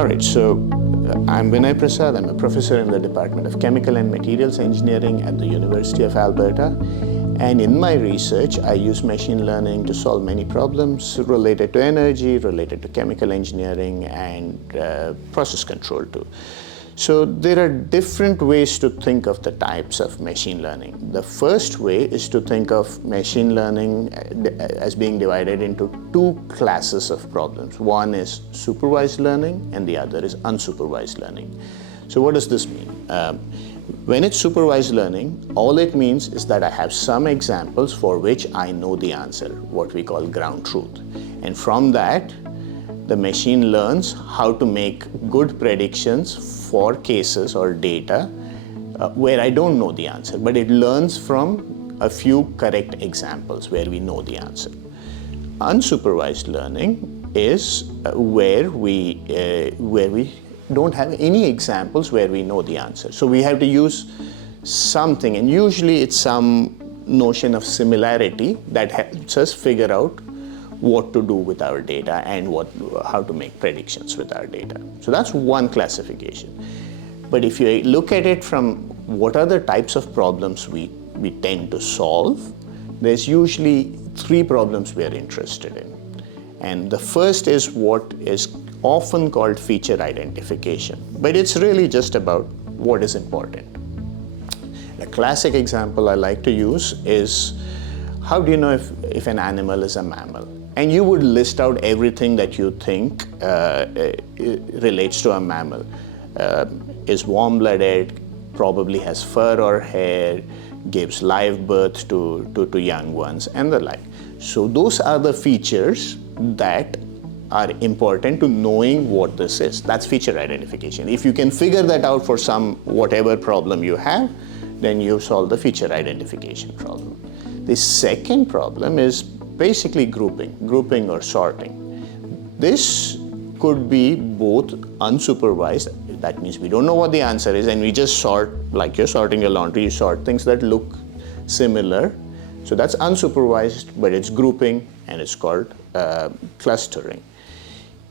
All right, so I'm Vinay Prasad. I'm a professor in the Department of Chemical and Materials Engineering at the University of Alberta. And in my research, I use machine learning to solve many problems related to energy, related to chemical engineering, and process control too. So there are different ways to think of the types of machine learning. The first way is to think of machine learning as being divided into two classes of problems. One is supervised learning and the other is unsupervised learning. So what does this mean? When it's supervised learning, all it means is that I have some examples for which I know the answer, what we call ground truth. And from that, the machine learns how to make good predictions for cases or data where I don't know the answer, but it learns from a few correct examples where we know the answer. Unsupervised learning is where we don't have any examples where we know the answer. So we have to use something, and usually it's some notion of similarity that helps us figure out what to do with our data and how to make predictions with our data. So that's one classification. But if you look at it from what are the types of problems we tend to solve, there's usually three problems we are interested in. And the first is what is often called feature identification, but it's really just about what is important. A classic example I like to use is, how do you know if an animal is a mammal? And you would list out everything that you think relates to a mammal. Is warm-blooded, probably has fur or hair, gives live birth to young ones, and the like. So those are the features that are important to knowing what this is. That's feature identification. If you can figure that out for some whatever problem you have, then you solve the feature identification problem. The second problem is basically grouping or sorting. This could be both unsupervised, that means we don't know what the answer is and we just sort, like you're sorting your laundry, you sort things that look similar. So that's unsupervised, but it's grouping and it's called clustering.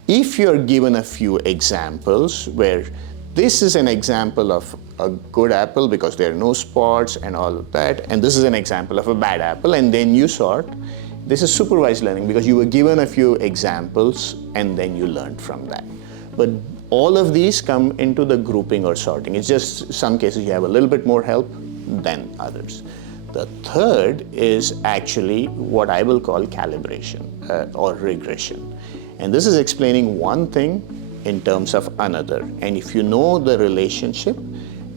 If you're given a few examples where this is an example of a good apple because there are no spots and all of that, and this is an example of a bad apple, and then you sort, this is supervised learning because you were given a few examples and then you learned from that. But all of these come into the grouping or sorting. It's just some cases you have a little bit more help than others. The third is actually what I will call calibration or regression. And this is explaining one thing in terms of another. And if you know the relationship,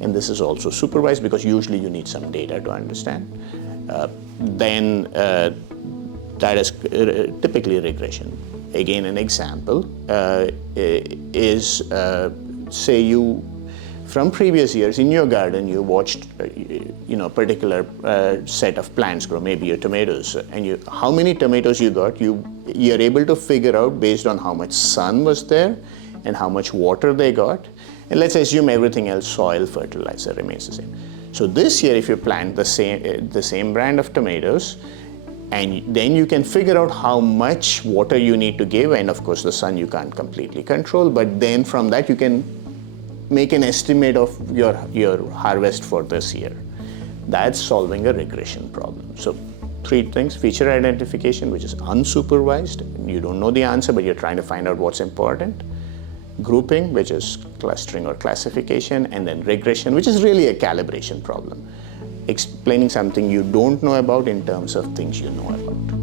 and this is also supervised because usually you need some data to understand, then that is typically regression. Again, an example is, say you, from previous years in your garden, you watched a particular set of plants grow, maybe your tomatoes, and how many tomatoes you got, you're able to figure out based on how much sun was there and how much water they got. And let's assume everything else, soil, fertilizer, remains the same. So this year, if you plant the same brand of tomatoes, and then you can figure out how much water you need to give, and of course the sun you can't completely control, but then from that you can make an estimate of your harvest for this year. That's solving a regression problem. So three things: feature identification, which is unsupervised, you don't know the answer but you're trying to find out what's important; grouping, which is clustering or classification; and then regression, which is really a calibration problem, explaining something you don't know about in terms of things you know about.